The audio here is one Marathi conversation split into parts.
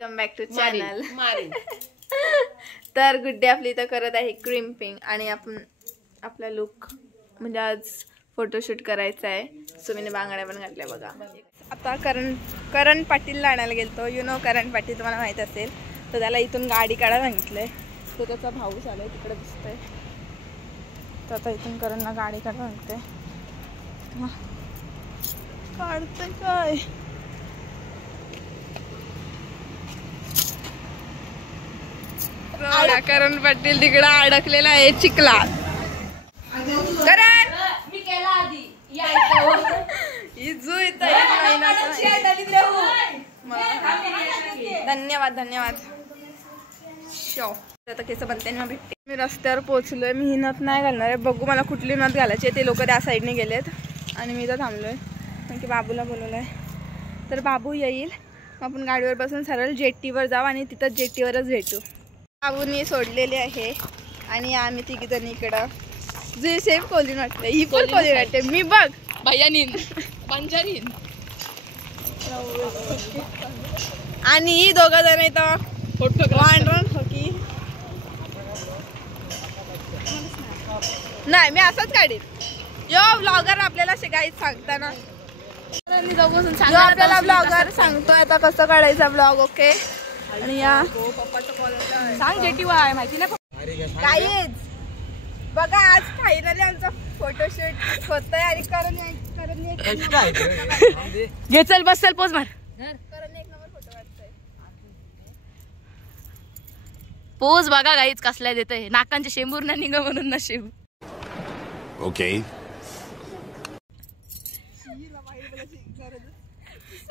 Come back to channel. तर गुड्डे आपली इथं करत आहे क्रिम्पिंग आणि आपण आपला लुक म्हणजे आज फोटोशूट करायचा आहे. सुमीने बांगड्या पण घातल्या बघा. आता करण पाटीलला आणायला गेलतो. यु नो करण पाटील तुम्हाला माहित असेल. तर त्याला इथून गाडी काढायला सांगितलंय. तो त्याचा भाऊ आलाय तिकडे दिसतोय. तर आता इथून करणला गाडी काढायला सांगते. काढतंय काय करण पाटील तिकडं अडकलेला आहे चिखलात. करण मी केला आधी धन्यवाद धन्यवाद. शो आता केस बनते ना भेटते. मी रस्त्यावर पोहोचलोय. मी ही नथ नाही घालणार आहे. बघू मला कुठली नथ घालायची. ते लोक त्या साईडने गेलेत आणि मी इथं थांबलोय कारण की बाबूला बोलवलंय. तर बाबू येईल मग आपण गाडीवर बसून सरळ जेट्टीवर जाऊ आणि तिथं जेट्टीवरच भेटू. बाबूनी सोडलेले आहे आणि आम्ही तिघी जण इकडं जे सेम कोली वाटते. ही पण कोली वाटते. मी बघ भैयानीन पंजारीन आणि ही दोघं जण इथं वांडरण हकी नाही. मी असंच काढीन. यो ब्लॉगर आपल्याला शिकायचं सांगताना आपल्याला ब्लॉगर सांगतोय आता कसं काढायचा ब्लॉग. ओके आणि या सांग जेटी वाय माहिती नाही काहीच बघा. आज फायनली आमचा फोटोशूट होतोय आणि करण घे चल बस चल पोज मार. करण एक नंबर फोटो काढतोय. पोज बघा गाईच कसल्या देतोय. नाकांचे शेंबूर ना निघा म्हणून नशीब. ओके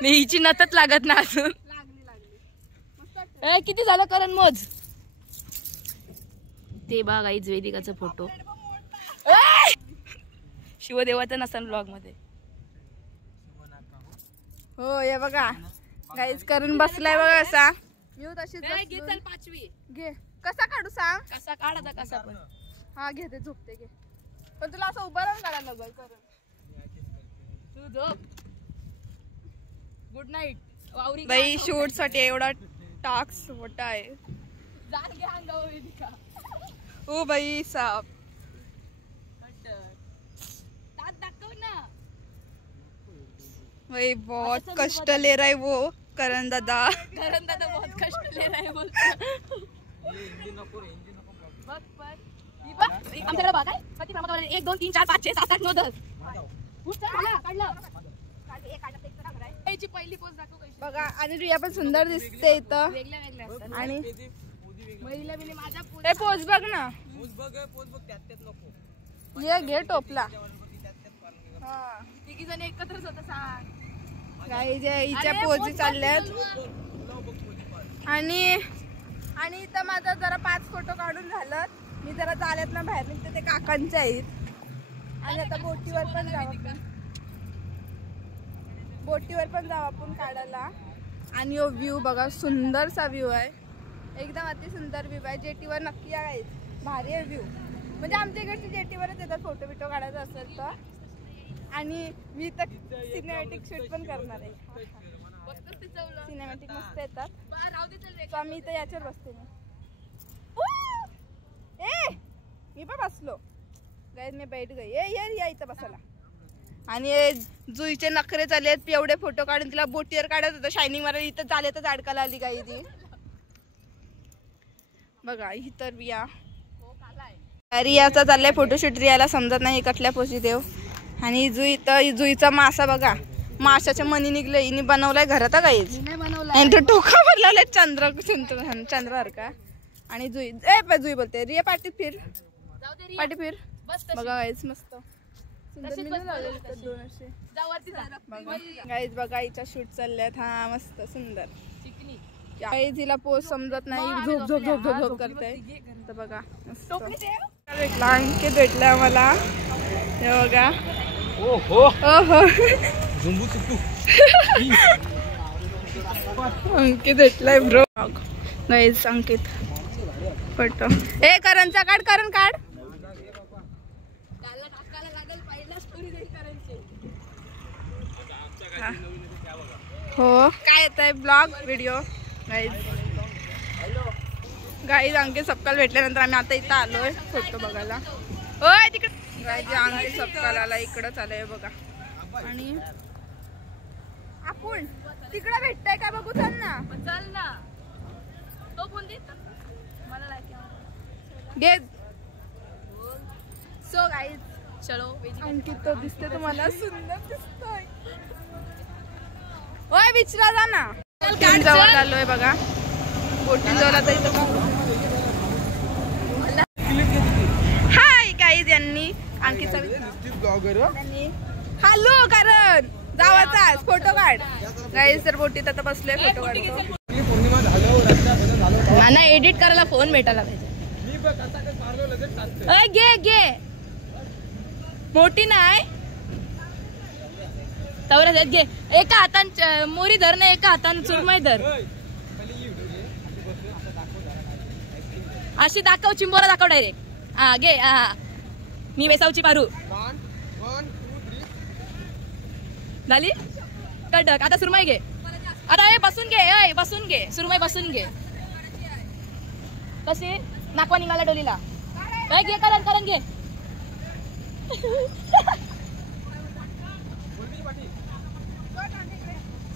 मी हिची नतच लागत ना अजून. किती झालं करण मोज. ते बघा गाईच वेदिकाचा फोटो. शिवदेवाचा नसन ब्लॉग मध्ये. हो हे बघा गाईज करून बसलाय बघा असा. मी तशीच घे चल पाचवी घे. कसा काढू सांग. कसा काढा कसा पण. हा घेते झोपते घे. पण तुला असं उभं राहून काढायला लागल. करून तू झोप. Good night. बाई शूट साठी एवढा टास्क मोठा आहे. जाण घे अंगावर वेदिका. ओ बाई साप दात दाखव ना. भाई बहुत कष्ट ले रहा है वो करण दादा. करण दादा बहुत कष्ट ले रहा है बोलतो. बघ पण आमच्याकडे बघ काय किती क्रमांक 1 2 3 4 5 6 7 8 9 10. काढलं याची पहिली पोज दाखव कशी बघा. आणि रिया पण सुंदर दिसते इथं. वेगळ्या वेगळ्या असतात. आणि महिला बिने माझा पोज हे पोज बघ ना. त्यात नको. ये घे टोपला. तिघी जण एकत्रच होतं सांग. काही जे हिच्या पोजी चालल्यात. आणि इथं माझा जरा 5 फोटो काढून झालं. मी जरा चालत ना बाहेर निघते. ते काकांचे आहेत. आणि आता बोटीवर पण जाऊ आपण. बोटीवर पण जाऊ आपण काढायला. आणि यो व्ह्यू बघा सुंदरसा व्ह्यू आहे. एकदम अति सुंदर व्ह्यू आहे. जेटीवर नक्की यायच. भारी आहे व्ह्यू. म्हणजे आमच्या इकडची जेटीवरच येतात फोटो बिटो काढायचा असेल तर. आणि मी तर सिनेमॅटिक शूट पण करणार आहे. सिनेमॅटिक मस्त येतात. तर आम्ही इथं याच्यावर बसते. मी पण बसलो गाईज. मी बैठ गई. या इथं बसायला. आणि जुईचे नखरे चालेत. एवढे फोटो काढून तिला बोटीवर काढत होतं शायनिंग मारा. इथं चाले तर अडकायला आली गाई ती बघा. ही तर रियाचा चाललाय फोटोशूट. रियाला समजत नाही कटल्या पोशी देव. आणि जुईचा मासा बघा. माशाच्या मनी निघले. हिने बनवलाय घरात गाईज. आणि तो टोका भरलाय चंद्रावर का. आणि जुई बोलते रिया पाठी फिर बघा गाईज. मस्त गाईज बघा हिच्या शूट चालल्यात. हा मस्त सुंदर. काही तिला पोज समजत नाही. झोप झोप झोप झोप झोप करते. तर बघा मस्त भेटला. अंकित भेटला आम्हाला. हे बघा. ओहो अंकित भेटलाय ब्रो. गाईज अंकित फोटो. ए करणचा काढ. करण काढ. हो काय येत आहे ब्लॉग व्हिडिओ गाईज अंकित सपकाल भेटल्यानंतर आम्ही आता इथं आलोय फोटो बघायला. होय तिकडे गाईज अंकित सपकाल आला इकडं चालय बघा. आणि आपण तिकडे भेटताय का बघू चल ना तो फोन दे मला घे. सो गाईज चलो अंकित तो दिसते तुम्हाला सुंदर दिसतोय. होय विचारा जा ना. जवळ आलोय बघा बोटी जवळ आता इथं. हाय गाईज यांनी अंकितचा त्यांनी हॅलो कारण जावाचा फोटो काढ गाईज. तर बोटीत आता बसलोय फोटो काढतो. मला एडिट करायला फोन भेटायला पाहिजे. घे घे मोठी नाही तवरा घे. एका हातान मोरी धर ना एका हातान चुरमाई धर. अशी दाखव चिंबोरा दाखव डायरेक्ट. हा घे. हा मी वेसावची पारू झाली कडक. आता सुरमाई घे. आता बसून घे बसून घे सुरमाई बसून घे. कशी नाकवा निघाला डोलीला घे. करण करण घे.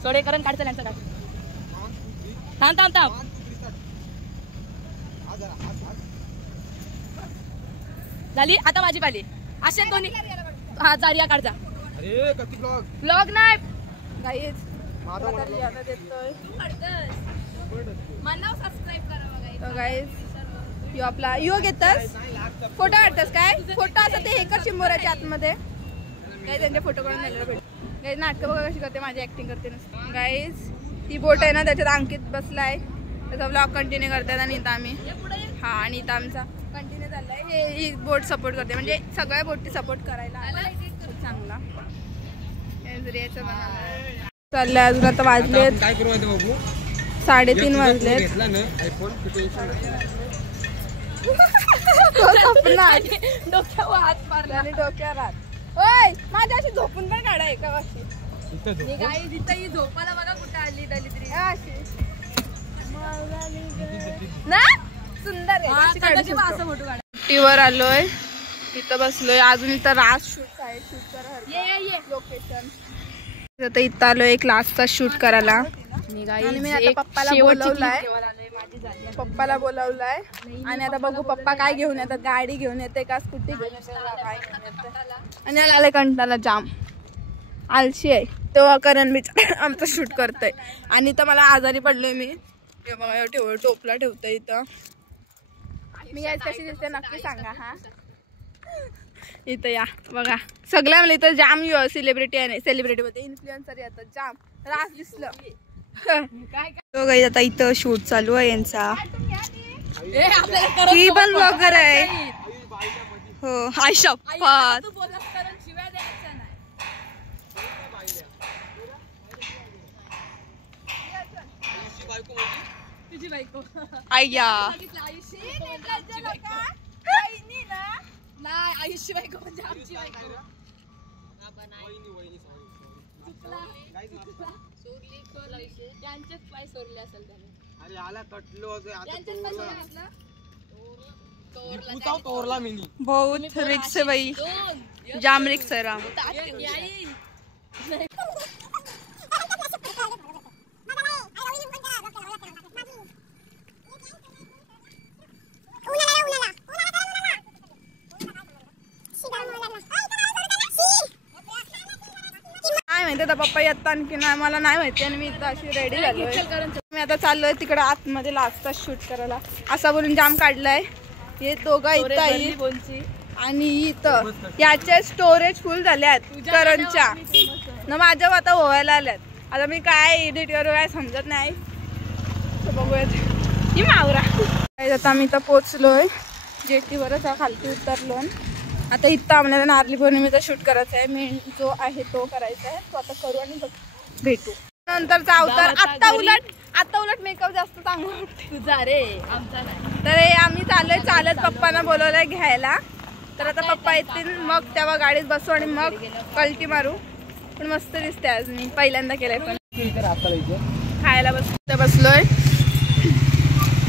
सोडे करण काढचं त्यांचं काढ. थांब थांब थांब. झाली आता माझी पाली. असे दोन्ही हा जारिया काढजा. ब्लॉग नाही गाईज यो आपला यो घेतस फोटो काढतस काय. फोटो असं ते हेकर चिंबोराच्या आतमध्ये काही त्यांचे फोटो काढून नेलेलं भेट. गाईज नाटकं बघा कशी करते माझी ऍक्टिंग करते नसते. गाईज ती बोट आहे ना त्याच्यात अंकित बसलाय त्याचा ब्लॉग कंटिन्यू करतात. आणि इथं आम्ही हा आणि इथं आमचा कंटिन्यू चाललाय. ही बोट सपोर्ट करते म्हणजे सगळ्या बोटी सपोर्ट करायला चांगला चाललंय. अजून आता वाजलेत 3:30 वाजलेत. डोक्यावर हात मारला आणि डोक्यावर हात. होय माझ्या अशी झोपून पण काढा एका वाशी. ही झोपाला बघा कुठं आली दलिद्री ना सुंदर आहे. टीवर आलोय इथं बसलोय. अजून इथं रास शूट आहे. शूट करा लोकेशन. आता इथं आलोय एक लास्टचा शूट करायला. आणि मी आता पप्पाला बोलवलाय आणि आता बघू पप्पा काय घेऊन येतात. गाडी घेऊन येते का स्कूटी घेऊन येते काय घेऊन येते. आणि आलाय कंटाला जाम आलशी आहे तेव्हा करण बिचारा आमचं शूट करतोय. आणि तर मला आजारी पडलोय मी. बघा टोपला ठेवतोय इथं. मी आज कशी दिसते नक्की सांगा. हा इथं या बघा सगळ्या मला इथं जाम सेलिब्रिटी आहे. सेलिब्रिटी मध्ये इन्फ्लुएन्सर येतात जाम. रास दिसलं आता इथं शूट चालू आहे यांचा. ती पण ब्लॉगर आहे हो. हाय शपथ आय्या नाही आयुष्य बायको म्हणजे आमची बायको. त्यांचेच पाय सोडले असेल त्याने. अरे आला कटलो बहुत रिक्स है भाई जाम रिक्स है राम. माहिती पप्पा येतात आणखी नाही मला नाही माहिती. आणि मी इथं अशी रेडी झालोय. मी आता चाललोय तिकडे आतमध्ये लास्टचा शूट करायला. असा बोलून जाम काढलाय. हे दोघं इथं आहे आणि इथं याचे स्टोरेज फुल झाल्यात करणच्या ना माझ्या आता व्हायला आल्यात. आता मी काय एडिट करू काय समजत नाही. बघूयात ही मावरा. आता आम्ही इथं पोचलोय जेटीवरच खालती उतरलो. आता इथं आम्हाला नारळी पौर्णिमेचा शूट करायचा आहे. मेन जो आहे तो करायचा आहे तो आता करू आणि भेटू. नंतरचा अवतार आता उलट मेकअप जास्त चांगला वाटते तुझा रे आमचा नाही. तर आम्ही चाललोय चालत पप्पांना बोलवलंय घ्यायला. तर आता पप्पा येतील मग तेव्हा गाडीत बसू आणि मग कल्टी मारू. पण मस्त दिसते आज मी पहिल्यांदा केलंय पण इथे खायला बसलोय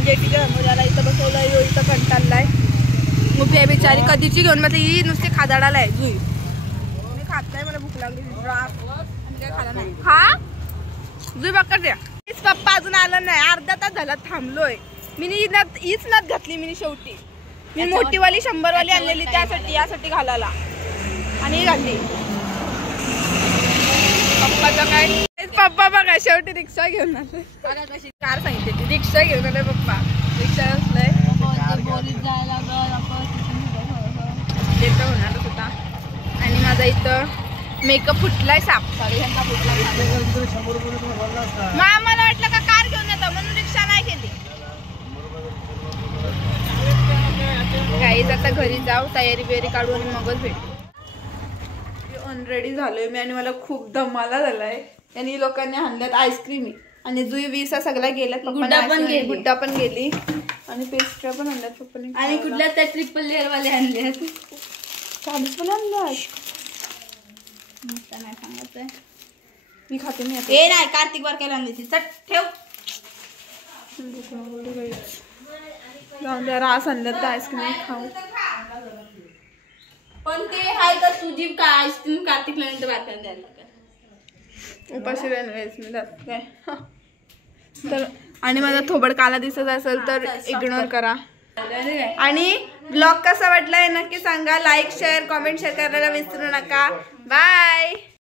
जेटीच्या मुलाला इथं बसवलंय यो इथं कंटाळलाय मुपी आहे बिचारी कधीची घेऊन मग ही नुसती खादाडाला आहे जुई मी खात नाही मला भूक लागली काय खाला नाही हा जुई बघ द्या पप्पा अजून आला नाही अर्धा तास झाला थांबलोय मी हीच नथ घातली मी शेवटी मी मोठीवाली 100 वाली आणलेली त्यासाठी यासाठी घालायला आणि ही घातली पप्पाचं काय पप्पा बघा शेवटी रिक्षा घेऊन आले कशी कार सांगितली रिक्षा घेऊन आले पप्पा रिक्षा असलंय होणार होता आणि माझा इथं मेकअप फुटलाय साप मला वाटलं का कार घेऊन येतो म्हणून रिक्षा नाही केली काहीच आता घरी जाऊ तयारी बियारी काढू आणि मगच भेटू ऑलरेडी झालोय मी आणि मला खूप दमाला झालाय आणि लोकांनी आणल्यात आईस्क्रीम आणि जुई 20 सगळ्या गेल्यात गुड्डा पण गेली आणि पेस्ट्र्या पण आणल्यात पप्पाने आणि कुठल्या त्या ट्रिपल लेअर वाले आणल्यात 40 पण आणल्यात नाही सांगायचंय मी खाते मी हे नाही कार्तिक बारकेला आणली ती चट ठेव जाऊन द्या रास आणल्यात तर आईस्क्रीम खाऊ पण ते हाय तर तुझी काय आईस्क्रीम कार्तिक नंतर बारकेला द्यायला उपाशी राहिलेस मी जात काय तर आणि माझा थोबड काला दिसत असेल तर इग्नोर करा आणि ब्लॉग कसा वाटलाय नक्की सांगा लाईक शेअर कॉमेंट शेअर करायला विसरू नका बाय